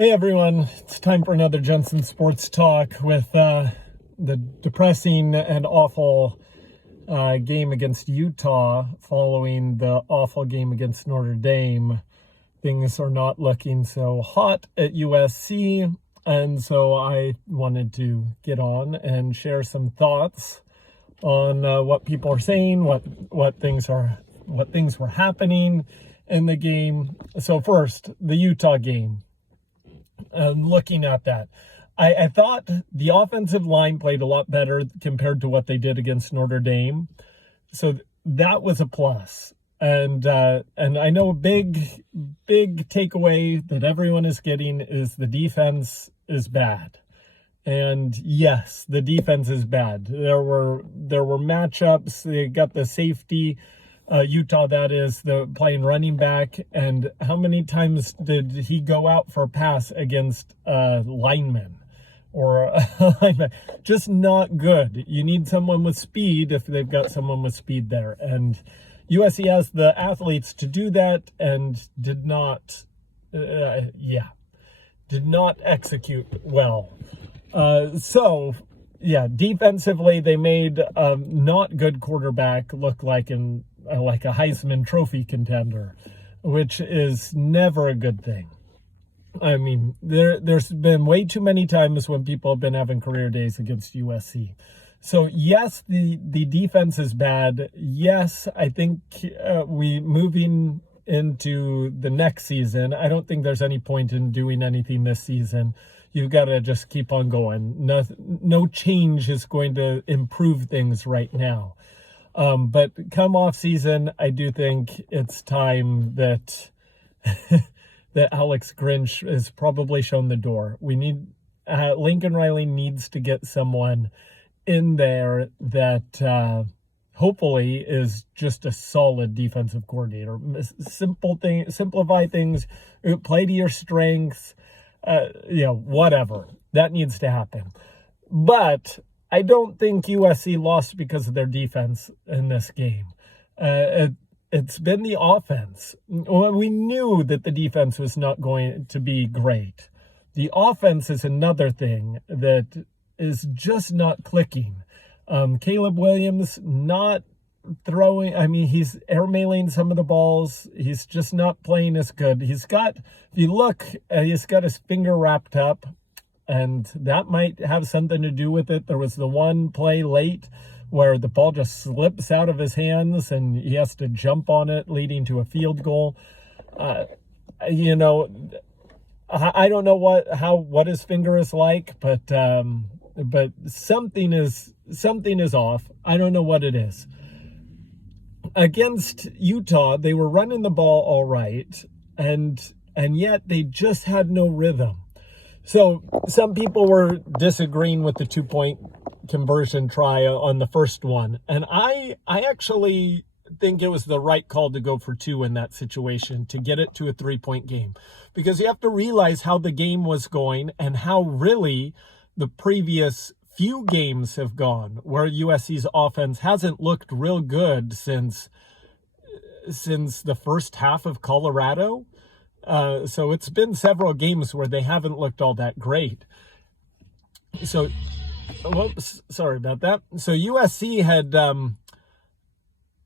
Hey everyone, it's time for another Jensen Sports talk with the depressing and awful game against Utah following the awful game against Notre Dame. Things are not looking so hot at USC, and so I wanted to get on and share some thoughts on what people are saying, what things were happening in the game. So first, the Utah game. Looking at that, I thought the offensive line played a lot better compared to what they did against Notre Dame. So that was a plus. And I know a big takeaway that everyone is getting is the defense is bad. And yes, the defense is bad. There were matchups. They got the safety, Utah, that is, the playing running back, and how many times did he go out for a pass against linemen or a lineman? Just not good. You need someone with speed if they've got someone with speed there, and USC has the athletes to do that and did not execute well. Defensively, they made not good quarterback look like a Heisman Trophy contender, which is never a good thing. I mean, there's been way too many times when people have been having career days against USC. So yes, the defense is bad. Yes, I think moving into the next season, I don't think there's any point in doing anything this season. You've got to just keep on going. No change is going to improve things right now. But come off season, I do think it's time that that Alex Grinch has probably shown the door. We need Lincoln Riley needs to get someone in there that hopefully is just a solid defensive coordinator. Simplify things, play to your strengths. Whatever. That needs to happen. But I don't think USC lost because of their defense in this game. It's been the offense. Well, we knew that the defense was not going to be great. The offense is another thing that is just not clicking. Caleb Williams not throwing. I mean, he's airmailing some of the balls. He's just not playing as good. If you look, he's got his finger wrapped up, and that might have something to do with it. There was the one play late where the ball just slips out of his hands and he has to jump on it, leading to a field goal. I don't know what his finger is like, but something is off. I don't know what it is. Against Utah, they were running the ball all right, and yet they just had no rhythm. So some people were disagreeing with the 2-point conversion try on the first one, and I actually think it was the right call to go for 2 in that situation, to get it to a 3-point game, because you have to realize how the game was going and how really the previous few games have gone, where USC's offense hasn't looked real good since the first half of Colorado. So it's been several games where they haven't looked all that great. So, sorry about that. So USC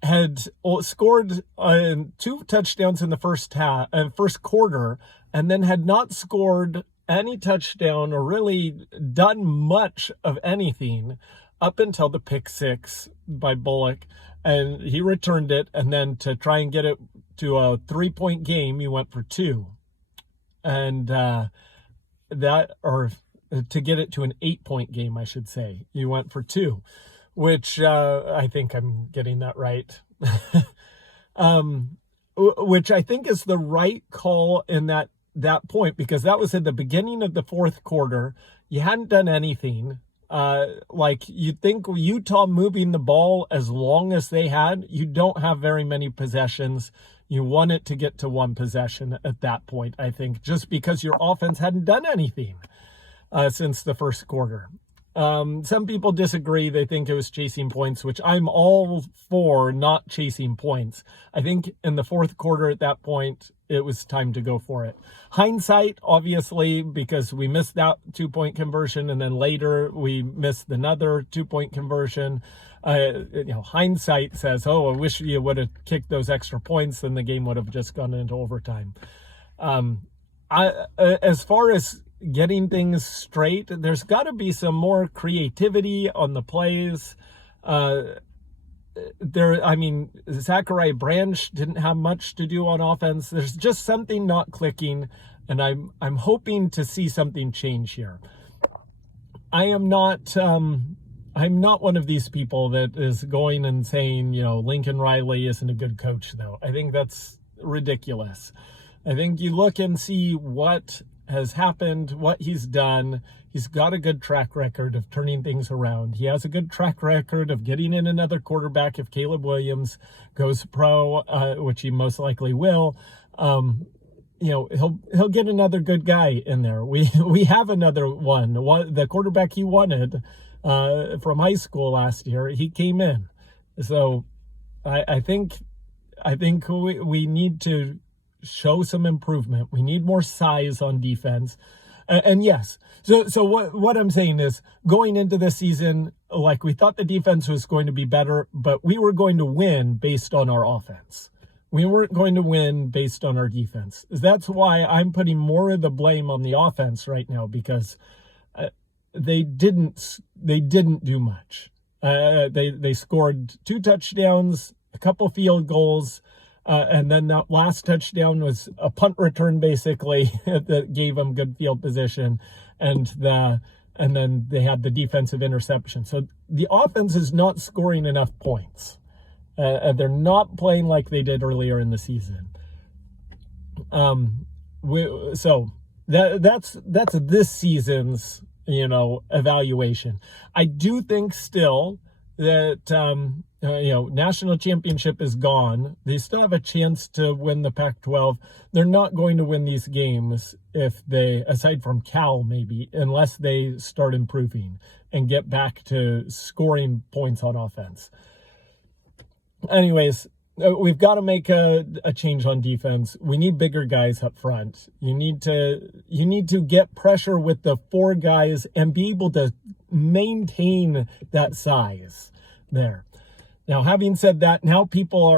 had scored 2 touchdowns in the first quarter, and then had not scored any touchdown or really done much of anything up until the pick 6 by Bullock, and he returned it, and then to try and get it to a 3-point game, he went for 2, and to get it to an 8-point game, I should say, you went for 2, which I think I'm getting that right. Which I think is the right call in that point, because that was at the beginning of the fourth quarter. You hadn't done anything. You'd think Utah moving the ball as long as they had, you don't have very many possessions. You want it to get to 1 possession at that point, I think, just because your offense hadn't done anything since the first quarter. Some people disagree. They think it was chasing points, which I'm all for not chasing points. I think in the fourth quarter at that point, it was time to go for it. Hindsight, obviously, because we missed that 2-point conversion, and then later we missed another 2-point conversion. Hindsight says, oh, I wish you would have kicked those extra points, then the game would have just gone into overtime. As far as getting things straight, there's got to be some more creativity on the plays. Zachariah Branch didn't have much to do on offense. There's just something not clicking, and I'm hoping to see something change here. I'm not one of these people that is going and saying, Lincoln Riley isn't a good coach, though. I think that's ridiculous. I think you look and see what has happened, what he's done. He's got a good track record of turning things around. He has a good track record of getting in another quarterback if Caleb Williams goes pro, which he most likely will. He'll get another good guy in there. We have another one. The quarterback he wanted from high school last year, he came in. So I think we need to show some improvement. We need more size on defense. And yes, so what I'm saying is, going into this season, like, we thought the defense was going to be better, but we were going to win based on our offense. We weren't going to win based on our defense. That's why I'm putting more of the blame on the offense right now, because they didn't do much. They scored 2 touchdowns, a couple field goals, and then that last touchdown was a punt return, basically, that gave them good field position, and then they had the defensive interception. So the offense is not scoring enough points. They're not playing like they did earlier in the season. So that's this season's evaluation. I do think still that national championship is gone. They still have a chance to win the Pac-12. They're not going to win these games if they, aside from Cal maybe, unless they start improving and get back to scoring points on offense. Anyways, we've got to make a change on defense. We need bigger guys up front. You need to get pressure with the 4 guys and be able to maintain that size there. Now, having said that, now people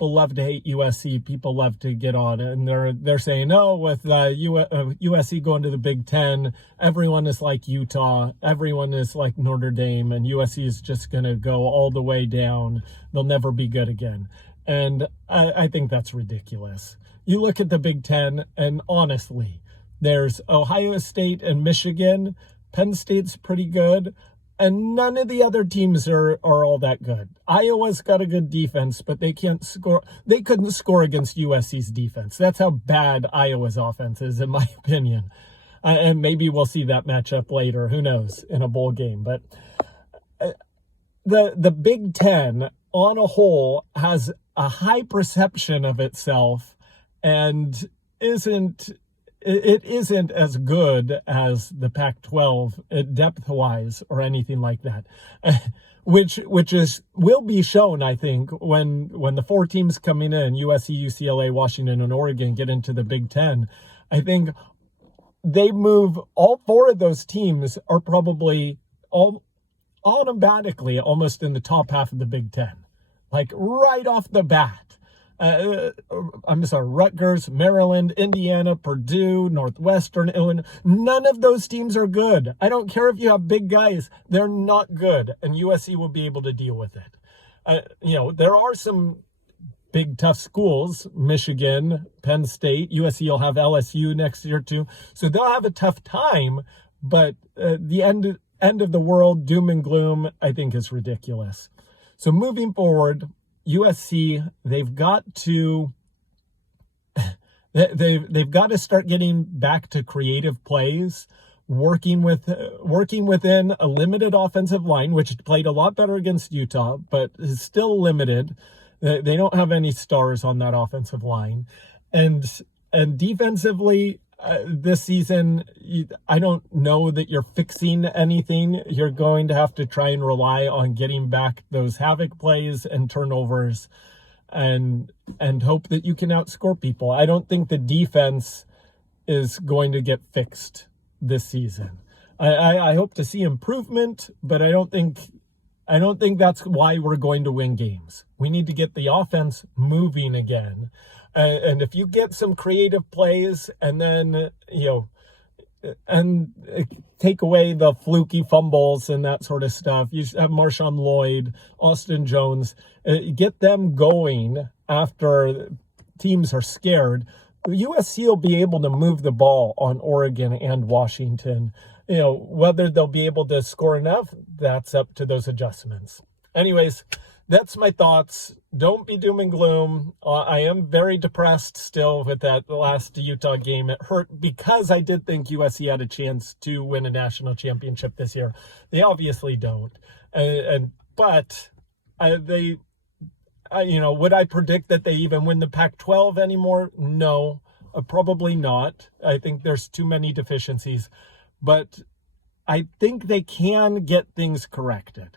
love to hate USC. People love to get on it, and they're saying, oh, with USC going to the Big Ten, everyone is like Utah, everyone is like Notre Dame, and USC is just going to go all the way down. They'll never be good again. And I think that's ridiculous. You look at the Big Ten, and honestly, there's Ohio State and Michigan. Penn State's pretty good. And none of the other teams are all that good. Iowa's got a good defense, but they can't score. They couldn't score against USC's defense. That's how bad Iowa's offense is, in my opinion. And maybe we'll see that matchup later. Who knows, in a bowl game. But the Big Ten, on a whole, has a high perception of itself and isn't as good as the Pac-12 depth-wise or anything like that, which will be shown, I think, when the 4 teams coming in, USC, UCLA, Washington, and Oregon, get into the Big Ten. I think they move, all 4 of those teams are probably automatically almost in the top half of the Big Ten, like right off the bat. Rutgers, Maryland, Indiana, Purdue, Northwestern, Illinois. None of those teams are good. I don't care if you have big guys. They're not good, and USC will be able to deal with it. There are some big, tough schools, Michigan, Penn State, USC will have LSU next year too. So they'll have a tough time, but the end of the world, doom and gloom, I think is ridiculous. So moving forward, USC, they've got to start getting back to creative plays, working within a limited offensive line, which played a lot better against Utah, but is still limited. They don't have any stars on that offensive line, and defensively, this season, I don't know that you're fixing anything. You're going to have to try and rely on getting back those havoc plays and turnovers and hope that you can outscore people. I don't think the defense is going to get fixed this season. I hope to see improvement, but I don't think that's why we're going to win games. We need to get the offense moving again. And if you get some creative plays and then, and take away the fluky fumbles and that sort of stuff, you have Marshawn Lloyd, Austin Jones, get them going after teams are scared. USC will be able to move the ball on Oregon and Washington. Whether they'll be able to score enough, that's up to those adjustments. Anyways, that's my thoughts. Don't be doom and gloom. I am very depressed still with that last Utah game. It hurt because I did think USC had a chance to win a national championship this year. They obviously don't. But would I predict that they even win the Pac-12 anymore? No, probably not. I think there's too many deficiencies. But I think they can get things corrected.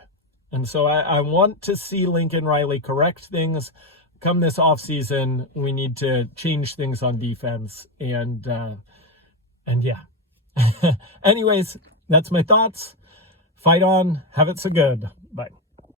And so I want to see Lincoln Riley correct things. Come this offseason, we need to change things on defense. And yeah. Anyways, that's my thoughts. Fight on. Have it so good. Bye.